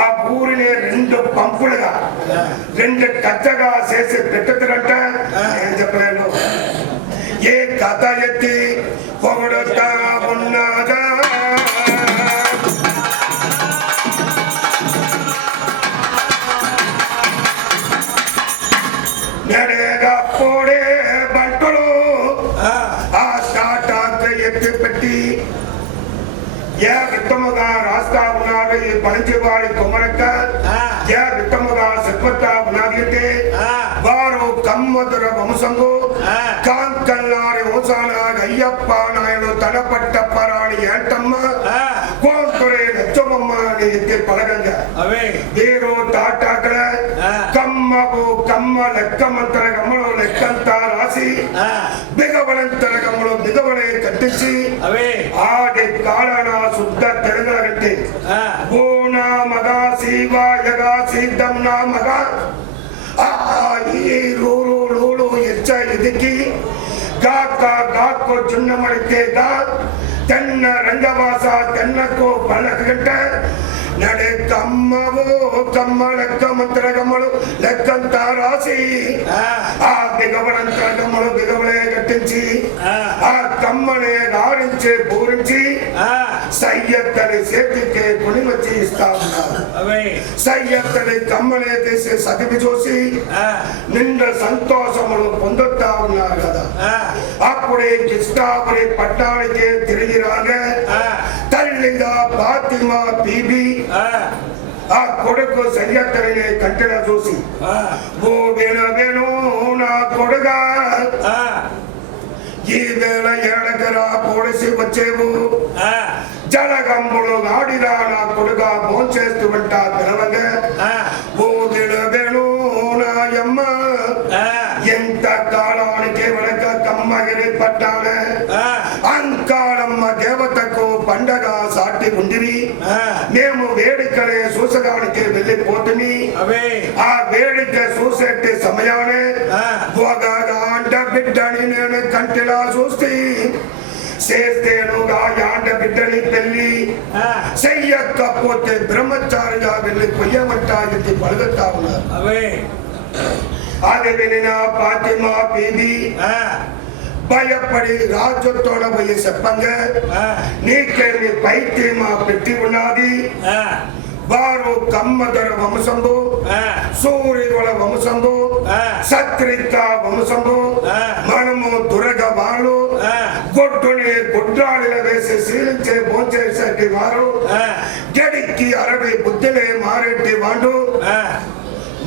ఆ ఊరిని 2 పంపులుగా 2 కచ్చగా చేసి పెట్టుతారంట ఏం చెప్పలేను ఏ కథ ఎత్తి పొగడుతా ఉన్నదా నడేగా అప్పుడే బంటులు ఆ తాటాకు ఎత్తి పెట్టి ఏ విత్తముగా రాస్తా ఉన్నారు ఈ పనిచేవాడి కొమ్మరక్క ఏ విత్తముగా చెప్పతా ఉన్నది అంటే వారు కమ్మదుర వంశము కాంకల్లారి వంశాల అయ్యప్ప నాయుడు తడపట్టప్పరాని ఏంటమ్మ కోంతురే నచ్చమమ్మ అని ఎత్తి పలకంగా వీరు తాటాకల కమ్మకు కమ్మ లెక్క మంత్ర గమ్మలో లెక్కంతా రాసి బిగవలంతర గమ్మలో బిగవలే కట్టించి ఆడి కాళన శుద్ధ తెలంగాణ కంటే ఓన మగ శివాయగా సిద్ధం నా మగ ఈ రూరు లూలు ఎచ్చ ఎదికి గాక గాకు చున్న మడితేగా తెన్న రంగవాస తెన్నకు పల్లక గంట నడే కమ్మవు కమ్మ లెక్క మంత్ర గమ్మలు లెక్కంతా రాసి ఆ బిగవలంతర గమ్మలు బిగవలే కట్టించి ఆ కమ్మనే గారించి పూరించి సయ్యత్తని చేతికి కొని వచ్చి ఇస్తా ఉన్నారు సయ్యత్తని కమ్మనే తీసి సతిపి చూసి నిండా సంతోషములు పొందుతా ఉన్నారు కదా అప్పుడే కిష్టాపురి పట్టానికి తిరిగి రాగా తల్లిగా ఫాతిమా బీబీ ఆ కొడుకు సయ్యత్తని కంటిలో చూసి ఓ వేణు నా కొడుగా ఈ వేళ ఏడకరా పొడిసి వచ్చేవు జలగంబులు ఆడిరా నా కొడుగా భోంచేస్తూ ఉంటా పిలవగా ఓ వేణు నాయమ్మ ఎంత కాలానికి వెనక కమ్మగిరి పట్టాల అంకాళమ్మ దేవతకు పండగ సాటి ఉండివి మేము వేడుకలే చూసడానికి వెళ్ళిపోతుంది ఆ వేడుక చూసేటి సమయానే ఒక ఆంట బిడ్డని నేను కంటిలా చూస్తే చేస్తేనుగా యాండ బిడ్డని పెళ్లి చెయ్యకపోతే బ్రహ్మచారిగా వెళ్ళి పొయ్యమంట ఇది పలుకుతా ఉన్నారు అది వినిన ఫాతిమా బీబీ భయపడి రాజుతోడ పోయి చెప్పంగా నీకేమి పైత్యమా పెట్టి ఉన్నది వారు కమ్మదర వంశంబు సూర్యుల వంశంబు సత్రిక వంశంబు మనము దురగ వాళ్ళు గొడ్డుని గుడ్రాడిలో వేసి శీలించే భోంచేసేటి వారు గడికి 60 బుద్ధులే మారేటి వాడు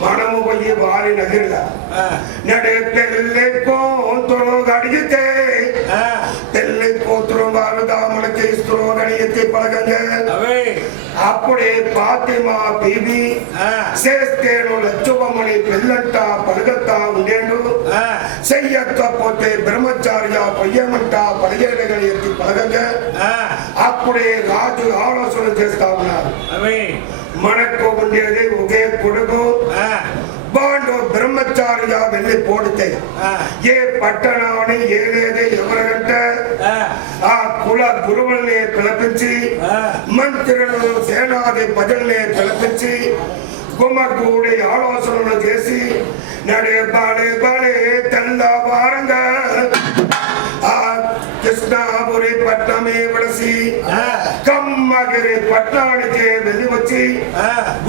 మనము పోయి వారి నగిరిలా నడే పెళ్ళి కోతులు అడిగితే పెళ్లి కూతురు వాళ్ళు దాములకి ఇస్తురు అని ఎత్తి పడగంగా అప్పుడే ఫాతిమా బీబీ చేస్తేను లచ్చుబమ్మని పెళ్ళంట పడగత్తా ఉండేడు చెయ్యకపోతే బ్రహ్మచార్య పొయ్యమంట పడిగేడగని ఎత్తి పడగంగా అప్పుడే రాజు ఆలోచన చేస్తా ఉన్నారు మనకు ఉండేది ఒకే కొడుకు బాండు బ్రహ్మచారిగా వెళ్ళి పోడితే ఏ పట్టణాన్ని ఏదేది ఎవరంటే ఆ కుల గురువుల్ని పిలిపించి మంత్రులను సేనాధిపతుల్ని పిలిపించి గుమ్మగూడి ఆలోచనలు చేసి నడే బాలే బాలే తెల్లవారంగా ఆ కృష్ణాపురి పట్టణమే విడసి కమ్మగిరి పట్టణానికి వెళ్ళి వచ్చి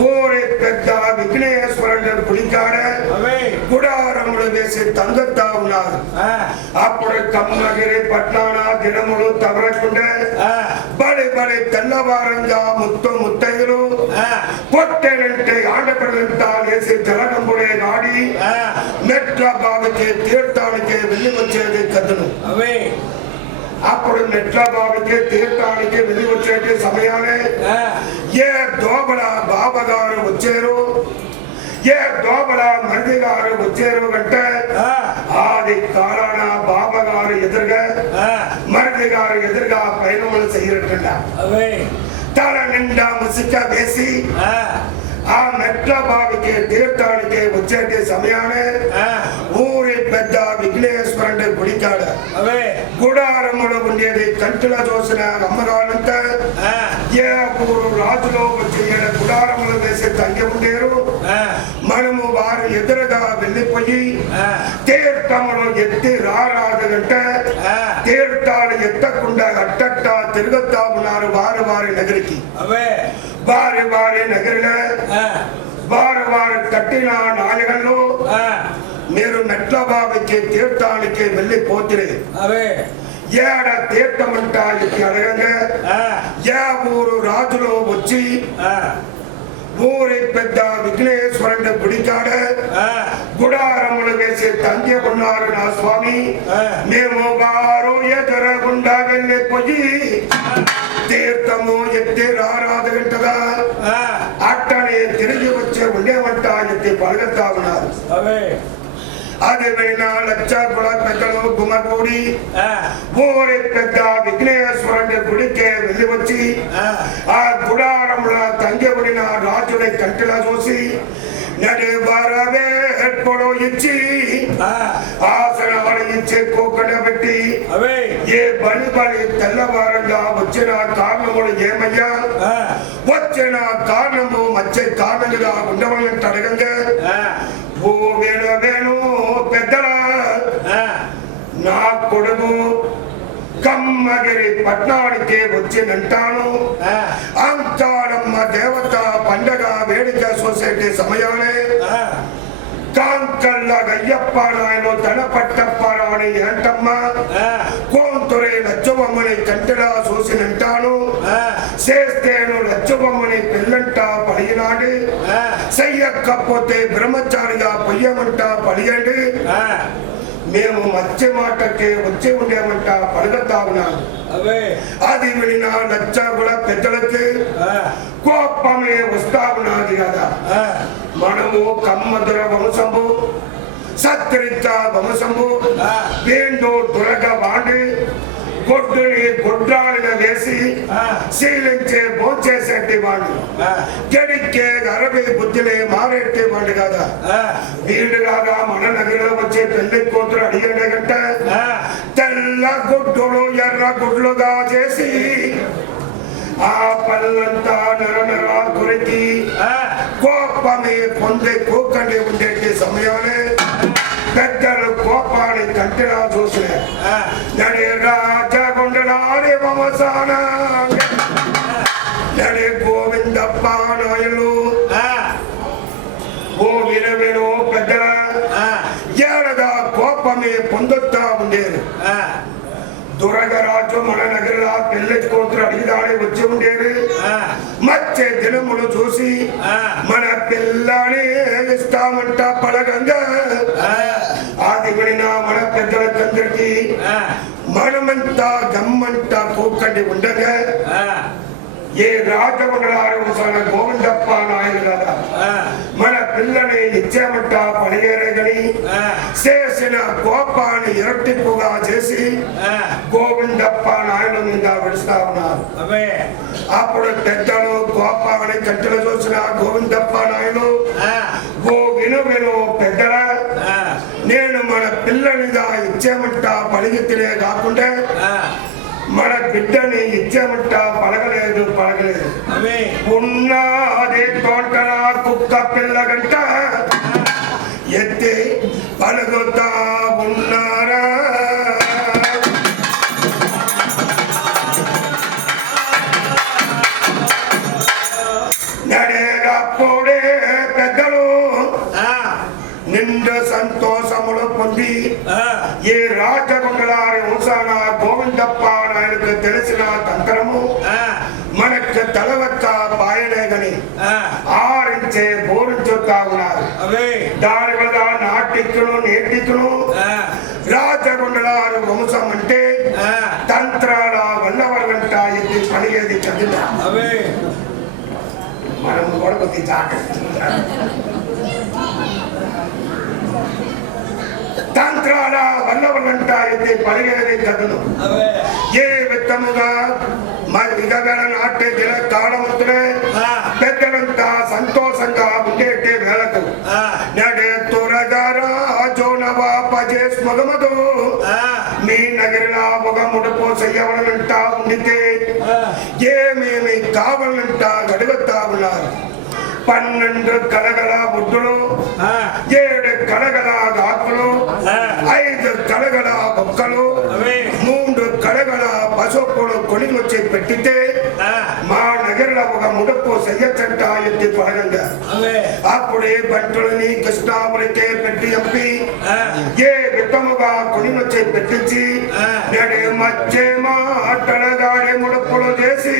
ఊరి పెద్ద విఘ్నేశ్వరుడు గుడికాడ గుడారములు వేసి తంగతా ఉన్నారు అప్పుడు కమ్మగిరి పట్టణ దినములు తవరకుండా బడి బడి తెల్లవారంగా ముత్తైదులు పొట్టెనంటే ఆడపిల్లంతా వేసి జలగంబుడే నాడి మెట్ల బావికి తీర్థానికి వెళ్ళి వచ్చేది కథను అప్పుడు మెట్ల బావికి తీర్థానికి వెళ్ళి వచ్చేటి సమయాలే ఏ దోబల బాబగారు వచ్చారు ఏ దోబల మరిది గారు వచ్చారు అంటే ఆది కారణ బాబగారు ఎదురుగా మరిది గారు ఎదురుగా పైన చేయరట తల నిండా ముసిక వేసి ఆ మెట్ల బావికి తీర్థానికి వచ్చేటి సమయానే ఊరి పెద్ద విఘ్నేశ్వరుడి గుడికాడ గుడారములు ఉండేది కంటిలో చూసిన అమ్మగారంతా ఏ ఊరు రాజులో వచ్చి గుడారములు వేసి తంగి ఉండేరు మనము వారు ఎదురుగా వెళ్ళిపోయి తీర్థములు ఎత్తి రారాదంటే తీర్థాలు ఎత్తకుండా అట్టట్ట తిరుగుతా ఉన్నారు వారి వారి నగరికి వారి వారి నగరిలో వారు వారు కట్టిన నాలుగళ్ళు మీరు మెట్ల మెట్లబావికి తీర్థానికి వెళ్ళిపోతుంది. ఏడ తీర్థమంటా ఇది అడగంగా ఏ ఊరు రాజులు వచ్చి ఊరి పెద్ద విఘ్నేశ్వరుడి గుడికాడ గుడారములు వేసి తంగి ఉన్నారు నా స్వామి. మేము వారు ఎదురగుండా వెళ్ళిపోయి తీర్థము ఎత్తి రారాదు వింటదా అట్టనే తిరిగి వచ్చే ఉండేవంట ఎత్తి పలుకుతా ఉన్నారు. అది విన లక్ష కుల పెద్దలు గుమగూడి ఊరి పెద్ద విఘ్నేశ్వరుడి గుడికే వెళ్ళి వచ్చి ఆ గుడారంలో తంగి ఉడిన రాజుని కంటిలా చూసి నడి వరవే ఎప్పుడు ఇచ్చి ఆసనాలు ఇచ్చే కోకడ పెట్టి ఏ బలి తెల్లవారంగా వచ్చిన కారణములు ఏమయ్యా వచ్చిన కారణము మధ్య కారణంగా ఉండవలని అడగంగా ఓ వేణు పెద్దల నా కొడుకు కమ్మగిరి పట్నానికి వచ్చినంటాను. అంకాడమ్మ దేవత పండగ వేడుక సొసైటీ సమయాలే కాంకల్ల గయ్యప్పారాయణ తన పట్టప్పారాని ఏంటమ్మ కోంతురే లచ్చబొమ్మని కంటిలా చూసినంటాను. చేస్తేను లచ్చబొమ్మని పిల్లంట పడినాడు చెయ్యకపోతే బ్రహ్మచారిగా పొయ్యమంట పడియండి. మేము మధ్య మాటకి వచ్చి ఉండేమంట పలుకుతా ఉన్నాము. అది వినిన లచ్చ కూడా పెద్దలకి కోపమే వస్తా ఉన్నది కదా. మనము కమ్మదుర వంశము సత్రిత వంశము వేండు దురగ వాడి గొడ్డుని గుడ్రాలుగా వేసి శీలించే భోంచేసేటి వాడు గడికే అరవై బుద్ధిలే మారేటి వాడు కదా. వీడులాగా మన నగరంలో వచ్చే పెళ్లి కూతురు అడిగాడే గంట తెల్ల గుడ్డులు ఎర్ర గుడ్లుగా చేసి ఆ పళ్ళంతా నరనరా కొరికి కోపమే పొందే కోకండి ఉండేటి సమయాలే పెద్దలు కోపాన్ని కంటిలా చూసిన నడి రాజగుండలాడి వంశాన నడి గోవిందప్ప నాయులు ఓ వినవిను పెద్దల ఏడగా కోపమే పొందుతా ఉండేది. దురగరాజు మన నగరంలో పెళ్లి కూతురు అడిగిదాడి వచ్చి ఉండేది. మచ్చే దినములు చూసి మన పిల్లని ఇస్తామంట పడగంగా ఆది విడిన మన పెద్దలందరికీ మనమంతా గమ్మంట కూకండి ఉండగా ఏ రాజమండలారు గోవిందప్ప నాయుడు కదా మన పిల్లని ఇచ్చామంట పడిగేరేగని చేసిన కోపాన్ని ఇరట్టింపుగా చేసి గోవిందప్ప నాయుడు మీద విడుస్తా ఉన్నారు. అప్పుడు పెద్దలు కోపాన్ని కంటిలో చూసిన గోవిందప్ప నాయుడు ఓ విను పెద్దల నేను మన పిల్లనిగా ఇచ్చామంట పడిగితేనే కాకుండా మన బిడ్డని ఇచ్చామంట పడగలేదు ఉన్నదే తోటల కుక్క పిల్లగంట ఎత్తి పలుకుతా ఉన్నారా. నడేటప్పుడే పెద్దలు నిండు సంతోషములు పొంది ఏ రాజగుండలారి వంశాన గోవిందప్ప నాయుడుకు తెలిసిన తంత్రము మనకు తలవక్క పాయనే గని ఆరించే బోరించుతా ఉన్నారు. దాని వల్ల నాటికులు నేటికులు రాజగుండలారు వంశం అంటే తంత్రాల వల్లవరంట ఇది పనిగేది చదివా మనం కూడా కొద్ది జాగ్రత్త. తంత్రాల వల్లవరంట ఇది పనిగేది చదును ఏ విత్తముగా ఇదగల నాటే దిన కాలముతులే పెద్దలంతా సంతోషంగా ఉండేటే వేళకు నడే త్వరగారా జోనవా పజేస్ మగమదు మీ నగరిలా ఒక ముడుపు చెయ్యవలనంట ఉండితే ఏమేమి కావాలంట గడుగుతా ఉన్నారు. 12 కడగల బుద్ధులు 7 కడగల గాకులు 5 కడగల బొక్కలు 3 కడగల పసుపులు కొని వచ్చి పెట్టితే మా నగరంలో ఒక ముడుపు చెయ్యచ్చంట ఎత్తి పడగంగా అప్పుడే బంటులని కృష్ణాపురికే పెట్టి ఎంపి ఏ విధముగా కొనినొచ్చి పెట్టించి నేడే మధ్యేమా అట్టడగాడే ముడుపులు చేసి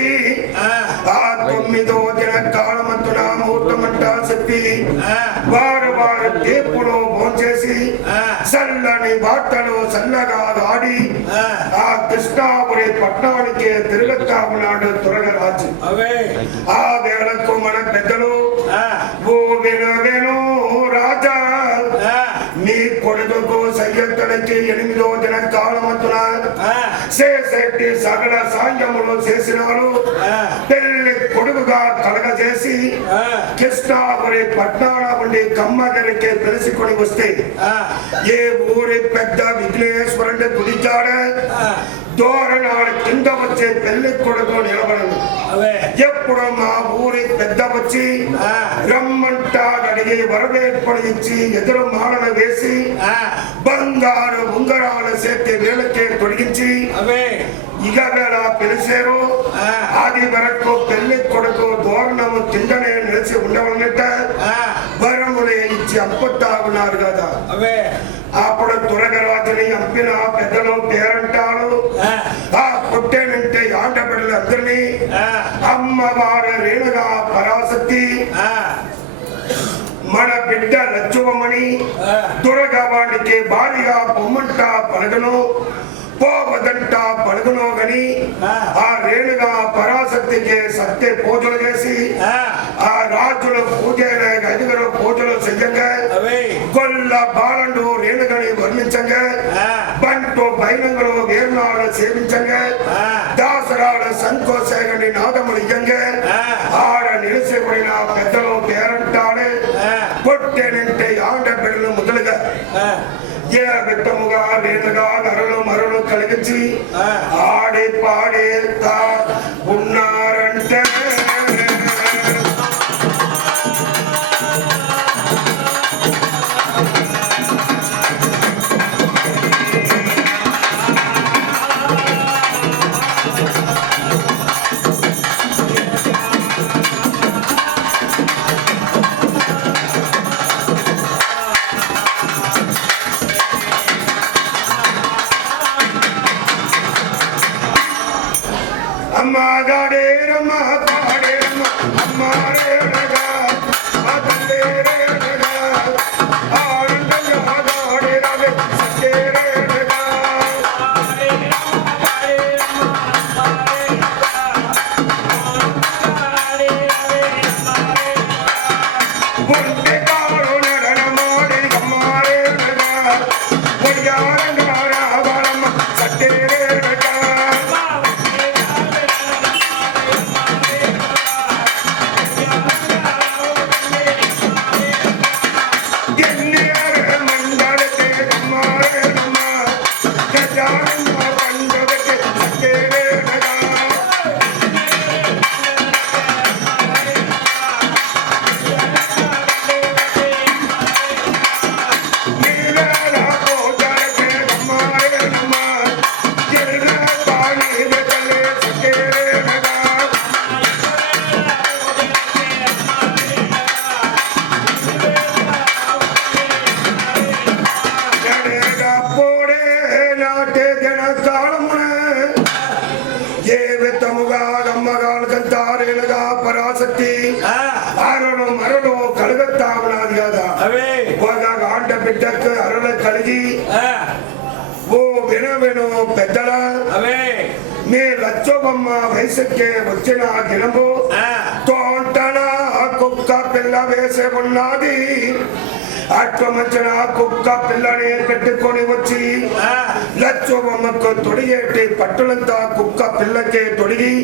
ఆ 9వ దిన కాలమంతున ముహూర్తమంట చెప్పి వారు తీర్పులు భోంచేసి చల్లని వార్తలు చల్లగా ఆడి ఆ కృష్ణాపురి పట్టణానికి తిరుగుతా ఉన్నాడు తురగరాజు. ఆ వేళకు మన పెద్దలు ఓ విను రాజా నీ కొడుకు సయ్యత్తడికి 8వ దిన కాలమంతున చేసేటి సకల సాంగములు చేసినాడు. పెళ్లి కొడుకుగా కలగజేసి కృష్ణాపురి పట్టణాల నుండి కమ్మగరికి తెలుసుకొని వస్తే ఏ ఊరి పెద్ద విఘ్నేశ్వరుడి గుడిచాడ దోరణాలు కింద వచ్చే పెళ్లి కొడుకు నిలబడదు. ఎప్పుడు మా ఊరి పెద్ద వచ్చి రమ్మంటా అడిగి వరవేర్పడి ఇచ్చి ఎదురు మాడలు వేసి బంగారు ఉంగరాల చేతి వేళకే తొడిగించి ఇక వేళ పిలిచారు. అది వరకు పెళ్లి కొడుకు దోరణము కిందనే నిలిచి ఉండవన్నట్ట వరములే ఇచ్చి అప్పుతా ఉన్నారు కదా. అప్పుడు తురగరాజుని అంపిన పెద్దలు పేరంటాడు. ఆ పుట్టేనంటే ఆటబిడ్డలు అందరినీ అమ్మవారి రేణుగా పరాశక్తి మన బిడ్డ లచ్చువమని దురగవాడికి భారీగా పొమ్మంట పలగను పోవదంట పలుగునో గని ఆ రేణుగా పరాశక్తికి సత్య పూజలు చేసి ఆ రాజుల పూజలు 5 పూజలు చెయ్యంగా గొల్ల బాలండు రేణుగని వర్ణించంగా బంటు బైనంగులు వీర్నాడు సేవించంగా దాసరాడ సంకోశగని నాదములు ఇయ్యంగా ఆడ నిలిసిపడిన పెద్దలు పేరంటాడే పొట్టేనంటే ఆడబిడ్డలు మొదలుగా ఏ విధముగా రేణుగా నరులు మరులు కలిగించి ఆడి పాడేస్తా ఉన్నారంటే అమ్మా గాడే రమ్మ పాడే రమ్మ అమ్మ రేణుగా అతలే రేణుగా ఆనందగా గాడే రవే సత్య రేణుగా ఉంటే కాడు నడన మోడి అమ్మ రేణుగా ఒడియారంగా రావాలమ్మ సత్య రేణుగా పరాశక్తి అరుడు మరుడు కలుగుతా ఉన్నది కదా. ఆంట బిడ్డకు అరుడు కలిగి ఓ విను పెద్దల మీ లచ్చోబమ్మ వయసుకే వచ్చిన దినము తోటన కుక్క పిల్ల వేసే ఉన్నది. అట్ల మధ్యన కుక్క పిల్లని పెట్టుకొని వచ్చి లచ్చోబమ్మకు తొడిగేటి పట్టులంతా కుక్క పిల్లకే తొడిగి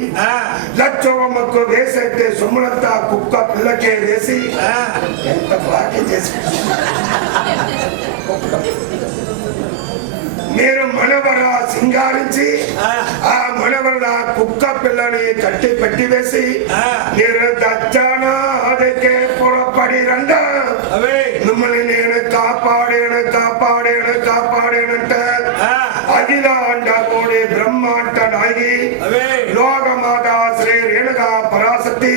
లచ్చోబమ్మకు వేసేటి సొమ్ములంతా కుక్క పిల్లకే వేసి ఎంత బాగా చేసి మీరు మనవర సింగారించి ఆ మనవర కుక్క పిల్లని కట్టి పెట్టి వేసి మీరు దచ్చానా అదకే పొరపడి రండ మిమ్మల్ని నేను కాపాడేనంట అఖిల అండ కోడి బ్రహ్మాండ నాయి లోకమాత శ్రీ రేణుగా పరాశక్తి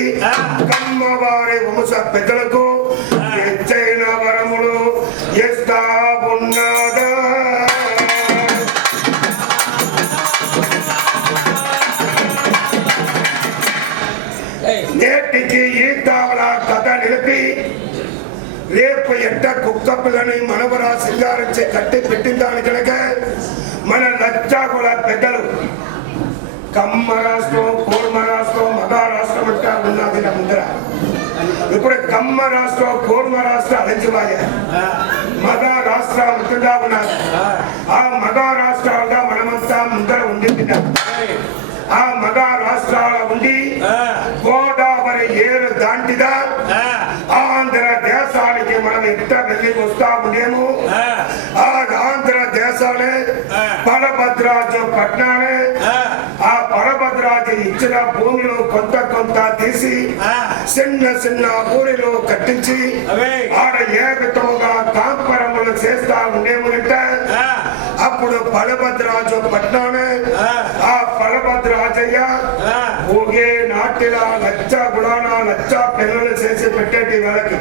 రేపు ఎట్ట కుక్క పిల్లని మనవరా సింగారించి కట్టి పెట్టిన దాని కనుక మన లచ్చాకుల పెద్దలు కమ్మ రాష్ట్రం, కూర్మ రాష్ట్రం, మగా రాష్ట్రం అంటా ఉన్నది నా ముందర. ఇప్పుడు కమ్మ రాష్ట్రం, కూర్మ రాష్ట్రం అలంచిపోయా, మగా రాష్ట్రం ఉంటుందా ఉన్నది. ఆ మగా రాష్ట్రాలుగా మనమంతా ముందర ఉండింది. ఆ మగా రాష్ట్రాల ఉండి గోదావరి ఏరు దాంటిదా ఆంధ్ర దేశానికి మనం ఎట్ట వెళ్ళి వస్తా ఉండేము. ఆ ఆంధ్ర దేశాలే పరభద్రాజు పట్నాలే. ఆ పరభద్రాజు ఇచ్చిన భూమిలో కొంత కొంత తీసి చిన్న చిన్న ఊరిలో కట్టించి ఆడ ఏ విధముగా కాంపరములు చేస్తా ఉండేము అంటే అప్పుడు పరభద్రాజు పట్నాలే. ఆ పరభద్రాజయ్య ఊగే నాటిలా లచ్చ గుడాన లచ్చ పిల్లలు చేసి పెట్టేటి వాళ్ళకి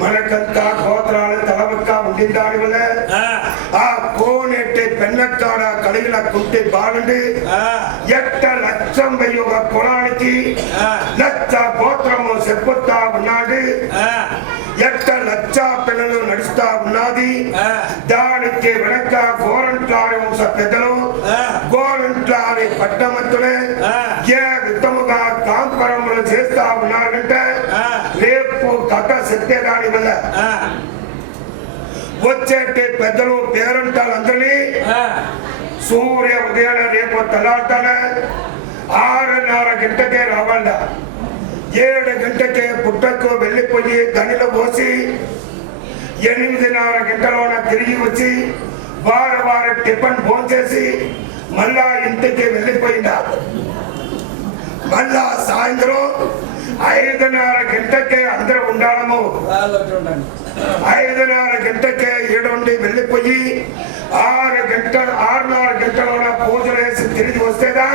మనకంతా గోత్రాలు తలవక్క ఉండిందాని వల్ల ఆ కోనెట్టి పెన్నకాడ కలిగిన కుంటి బాలుండి ఎట్ట లచ్చం వెయ్యి ఒక కులానికి లచ్చ గోత్రము చెప్పుతా ఉన్నాడు. ఎట్ట లచ్చా పిల్లలు నడుస్తా ఉన్నది. దానికి వెనక గోరంట్లారి వంశ పెద్దలు, గోరంట్లారి పట్టమంతులే ఏ విధముగా కాంపరములు చేస్తా ఉన్నారంటే రేపు కథ సత్యదాని వల్ల వచ్చేటి పెద్దలు పేరంటాలందరినీ సూర్య ఉదయాన రేపు తలాటాల 6:30 గంటకే రావాల. 7 గంటకే పుట్టకు వెళ్ళిపోయి గనిలో పోసి 8:30 గంటలోన తిరిగి వచ్చి వారి టిఫిన్ భోంచేసి మళ్ళా ఇంటికి వెళ్ళిపోయిందా. మళ్ళా సాయంత్రం 5:30 గంటకే అందరూ ఉండాలము. 5:30 గంటకే 7 వెళ్ళిపోయి 6:30 గంటలోన పూజలు వేసి తిరిగి వస్తేదా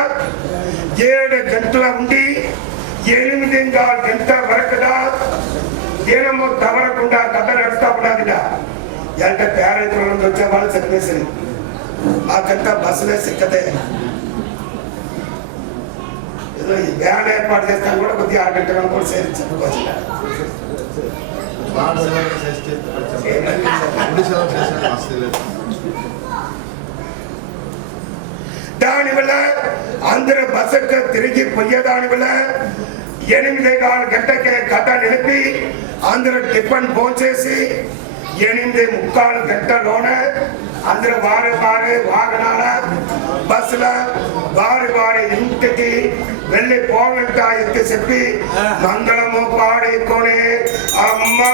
7 గంటల ఉండి 8:15 గంట వరకుదా దినము తవరకుండా కథ నడుస్తా ఉన్నది. ఎంత పేరైతుల నుండి వచ్చే వాళ్ళు చెప్పేసి మాకంతా బస్సులే సిక్కదే. ఈ వ్యాన్ ఏర్పాటు చేస్తాను కూడా కొద్దిగా 6 గంటల కూడా సేరి చెప్పుకోవచ్చు. దానివల్ల అందరూ బస్సుకు తిరిగి పోయేదాని వల్ల 8:15 గంటకే కథ నిలిపి అందరూ టిఫిన్ భోంచేసి 8:45 గంటలోన అందరూ వారి వాహనాల బస్సుల వారి ఇంటికి వెళ్ళి పోగంట ఎత్తి చెప్పి మంగళము పాడుకొని అమ్మా